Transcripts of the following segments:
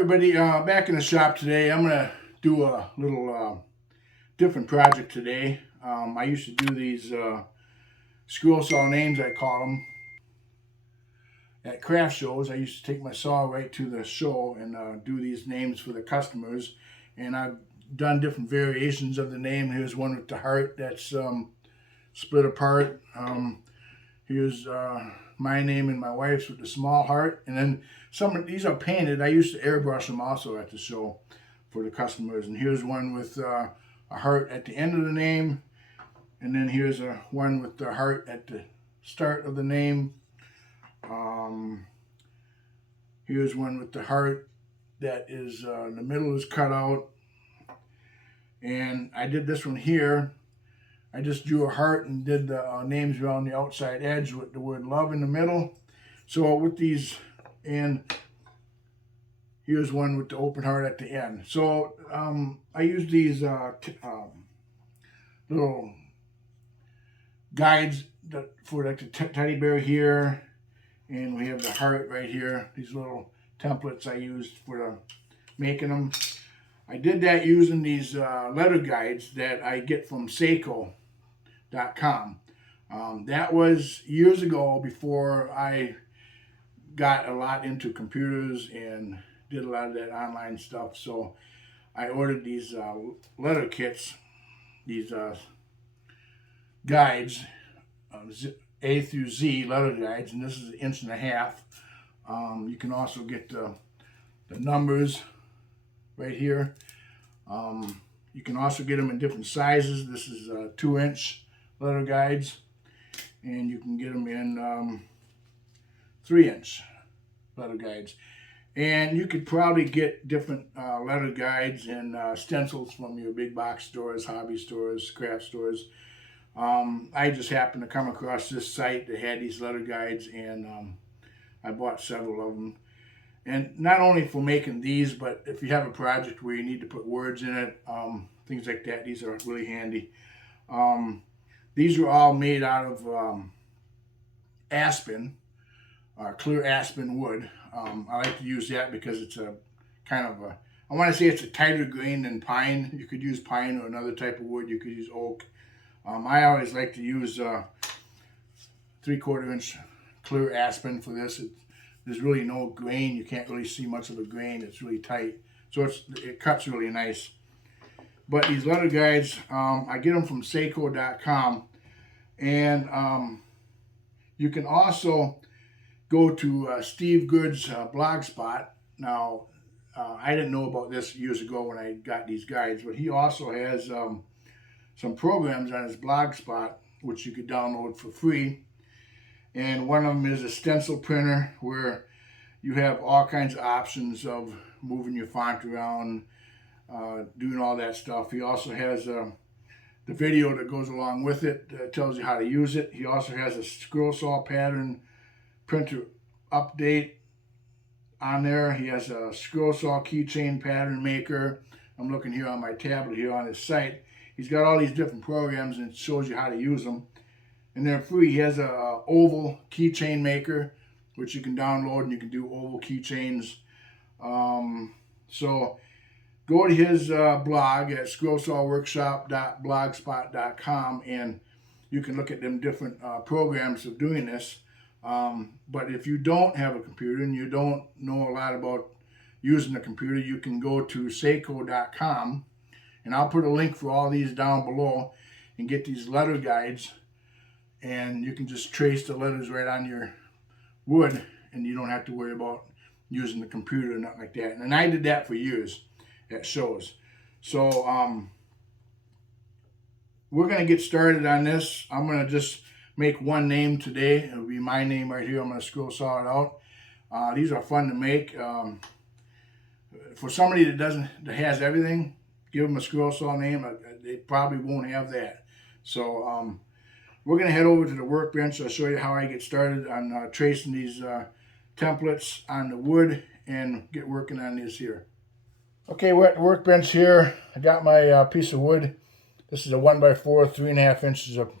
Everybody, back in the shop today. I'm gonna do a little different project today. I used to do these Scrollsaw names, I call them, at craft shows. I used to take my saw right to the show and do these names for the customers. And I've done different variations of the name. Here's one with the heart that's split apart. Here's my name and my wife's with the small heart. And then some of these are painted. I used to airbrush them also at the show for the customers. And here's one with a heart at the end of the name. And then here's one with the heart at the start of the name. Here's one with the heart that is in the middle is cut out. And I did this one here. I just drew a heart and did the names around the outside edge with the word love in the middle. So with these, and here's one with the open heart at the end. So I use these little guides for like the teddy bear here, and we have the heart right here. These little templates I used for making them. I did that using these letter guides that I get from Seiko.com. That was years ago before I got a lot into computers and did a lot of that online stuff. So I ordered these letter kits, these guides, A through Z letter guides, and this is 1.5 inches. You can also get the numbers right here. You can also get them in different sizes. This is 2-inch letter guides, and you can get them in 3-inch letter guides. And you could probably get different letter guides and stencils from your big box stores, hobby stores, craft stores. I just happened to come across this site that had these letter guides, and I bought several of them. And not only for making these, but if you have a project where you need to put words in it, things like that, these are really handy. These were all made out of aspen, clear aspen wood. I like to use that because it's a kind of a, I want to say it's a tighter grain than pine. You could use pine or another type of wood. You could use oak. I always like to use 3/4 inch clear aspen for this. There's really no grain. You can't really see much of a grain. It's really tight. So it cuts really nice. But these letter guides, I get them from Seiko.com. And you can also go to Steve Good's blog spot. Now, I didn't know about this years ago when I got these guides, but he also has some programs on his blog spot which you could download for free. And one of them is a stencil printer where you have all kinds of options of moving your font around, doing all that stuff. He also has the video that goes along with it that tells you how to use it. He also has a Scrollsaw pattern printer update on there. He has a Scrollsaw keychain pattern maker. I'm looking here on my tablet here on his site. He's got all these different programs and it shows you how to use them. And they're free. He has a oval keychain maker, which you can download, and you can do oval keychains. So go to his blog at scrollsawworkshop.blogspot.com, and you can look at them different programs of doing this. But if you don't have a computer and you don't know a lot about using a computer, you can go to Seiko.com, and I'll put a link for all these down below, and get these letter guides. And you can just trace the letters right on your wood, and you don't have to worry about using the computer or nothing like that. And I did that for years at shows. So we're going to get started on this. I'm going to just make one name today. It'll be my name right here. I'm going to Scrollsaw it out. These are fun to make. For somebody that has everything, give them a Scrollsaw name. They probably won't have that. So we're going to head over to the workbench. I'll show you how I get started on tracing these templates on the wood and get working on this here. Okay, we're at the workbench here. I got my piece of wood. This is a 1x4, 3.5 inches of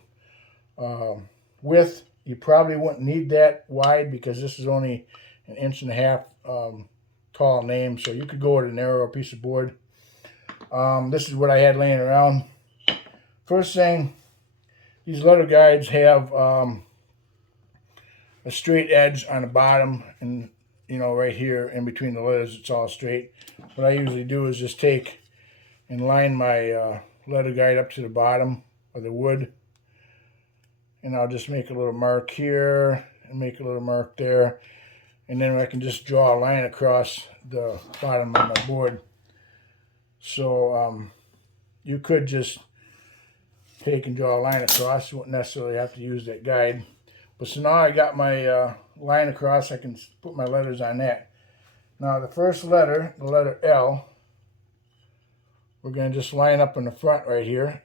width. You probably wouldn't need that wide because this is only 1.5 inches tall name, so you could go with a narrower piece of board. This is what I had laying around. First thing, these letter guides have a straight edge on the bottom, and right here in between the letters it's all straight. What I usually do is just take and line my letter guide up to the bottom of the wood, and I'll just make a little mark here and make a little mark there, and then I can just draw a line across the bottom of my board. So you could just take and draw a line across. You wouldn't necessarily have to use that guide. But so now I got my line across, I can put my letters on that. Now the first letter, the letter L, we're going to just line up in the front right here,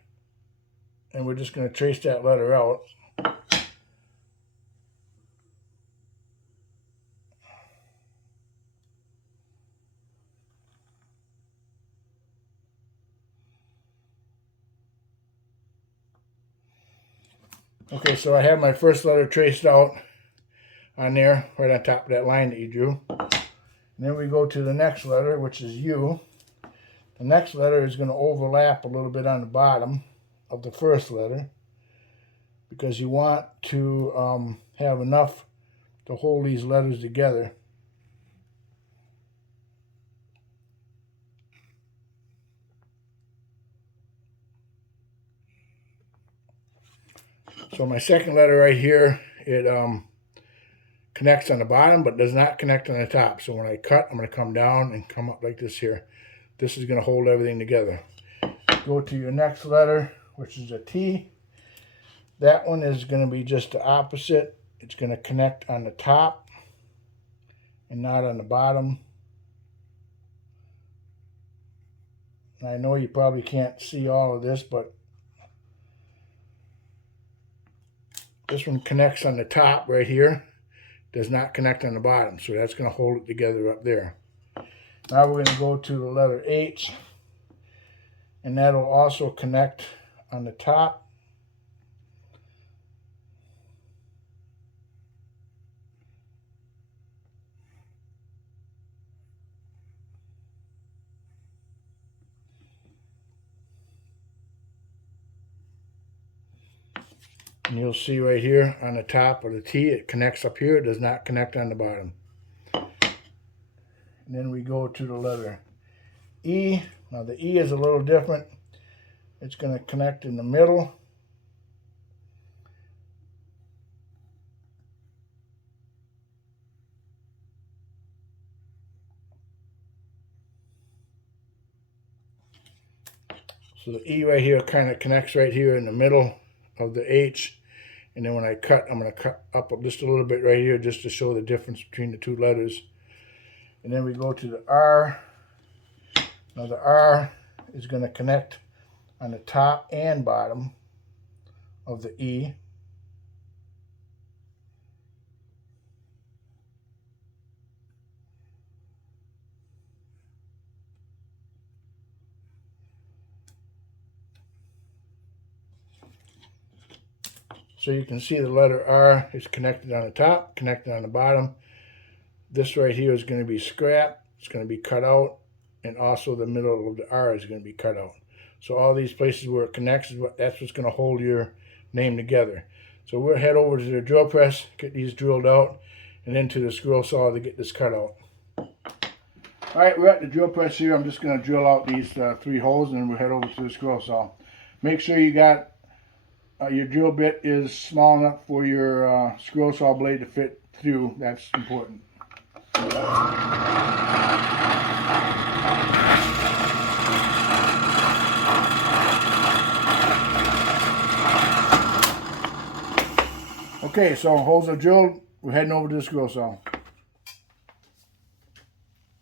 and we're just going to trace that letter out. Okay, so I have my first letter traced out on there, right on top of that line that you drew. And then we go to the next letter, which is U. The next letter is going to overlap a little bit on the bottom of the first letter, because you want to have enough to hold these letters together. So my second letter right here, it connects on the bottom but does not connect on the top. So when I cut, I'm going to come down and come up like this here. This is going to hold everything together. Go to your next letter, which is a T. That one is going to be just the opposite. It's going to connect on the top and not on the bottom. And I know you probably can't see all of this, but this one connects on the top right here, does not connect on the bottom, so that's going to hold it together up there. Now we're going to go to the letter H, and that'll also connect on the top. And you'll see right here on the top of the T, it connects up here. It does not connect on the bottom. And then we go to the letter E. Now the E is a little different. It's going to connect in the middle. So the E right here kind of connects right here in the middle of the H, and then when I cut, I'm going to cut up just a little bit right here just to show the difference between the two letters. And then we go to the R. Now the R is going to connect on the top and bottom of the E. So you can see the letter R is connected on the top, connected on the bottom. This right here is going to be scrapped. It's going to be cut out. And also the middle of the R is going to be cut out. So all these places where it connects, that's what's going to hold your name together. So we'll head over to the drill press, get these drilled out, and then to the scroll saw to get this cut out. All right, we're at the drill press here. I'm just going to drill out these 3 holes, and then we'll head over to the scroll saw. Make sure you got your drill bit is small enough for your scroll saw blade to fit through. That's important. Okay, so holes are drilled. We're heading over to the scroll saw.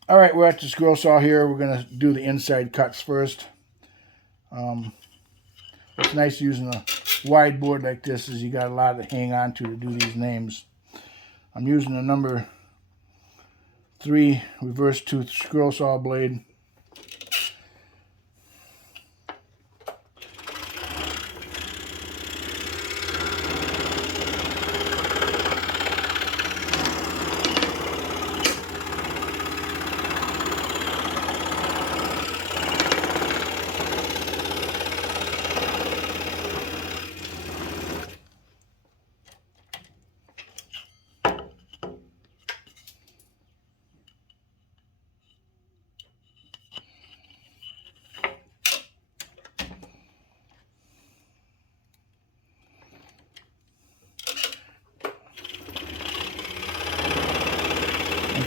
All right, we're at the scroll saw here. We're going to do the inside cuts first. What's nice using a wide board like this is you got a lot to hang on to do these names. I'm using a number 3 reverse tooth scroll saw blade.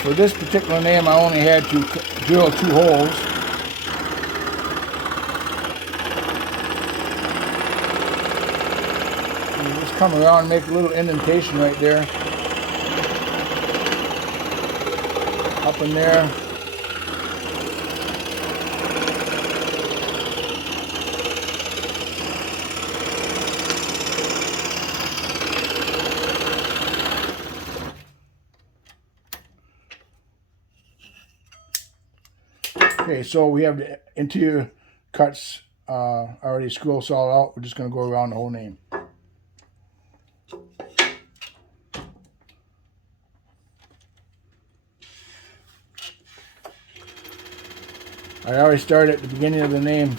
for this particular name, I only had to drill 2 holes. You just come around and make a little indentation right there. Up in there. Okay, so we have the interior cuts already scroll sawed out. We're just going to go around the whole name. I already started at the beginning of the name.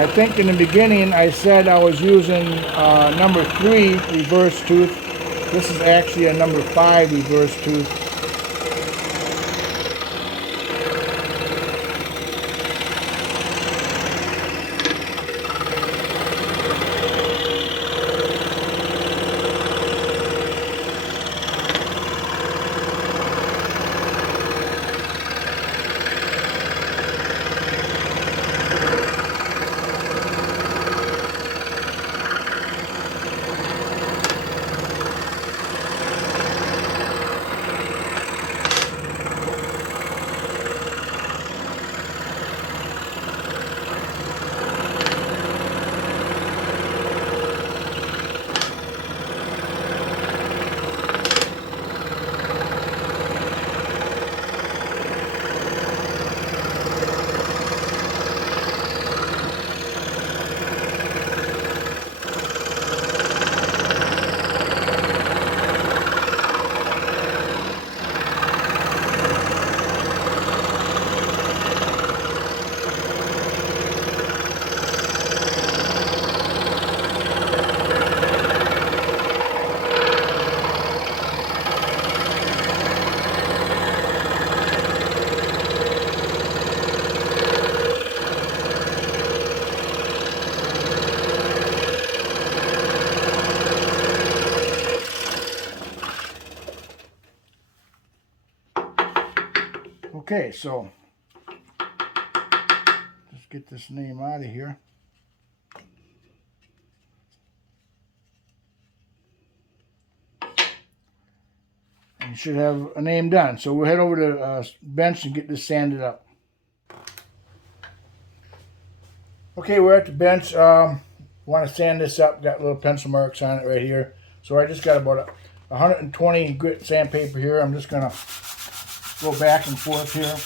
I think in the beginning I said I was using number 3 reverse tooth. This is actually a number 5 reverse tooth. Okay, so just get this name out of here. And you should have a name done. So we'll head over to bench and get this sanded up. Okay, we're at the bench. Want to sand this up. Got little pencil marks on it right here. So I just got about 120 grit sandpaper here. I'm just going to go back and forth here.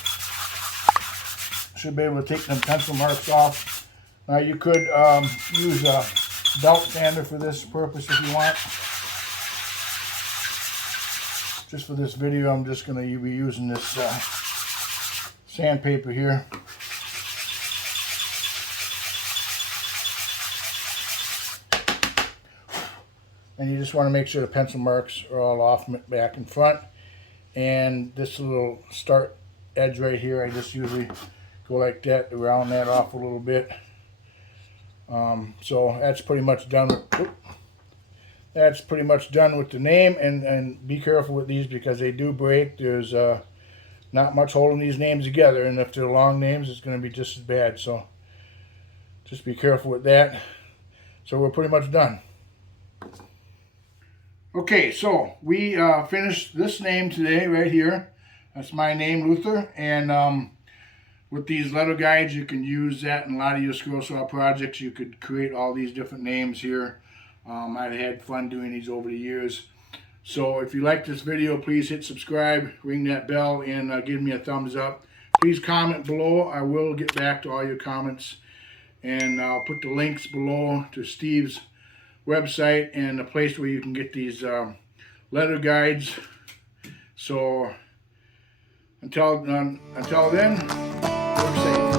Should be able to take them pencil marks off. Now you could use a belt sander for this purpose if you want. Just for this video, I'm just going to be using this sandpaper here. And you just want to make sure the pencil marks are all off back and front. And this little start edge right here, I just usually go like that to round that off a little bit. So that's pretty much done with, that's pretty much done with the name. And be careful with these because they do break. There's not much holding these names together, and if they're long names, it's going to be just as bad. So just be careful with that. So we're pretty much done. Okay, so we finished this name today right here. That's my name, Luther, and with these letter guides you can use that in a lot of your Scrollsaw projects. You could create all these different names here. I've had fun doing these over the years. So if you like this video, please hit subscribe, ring that bell, and give me a thumbs up. Please comment below. I will get back to all your comments. And I'll put the links below to Steve's website and a place where you can get these letter guides. So until then, work safe.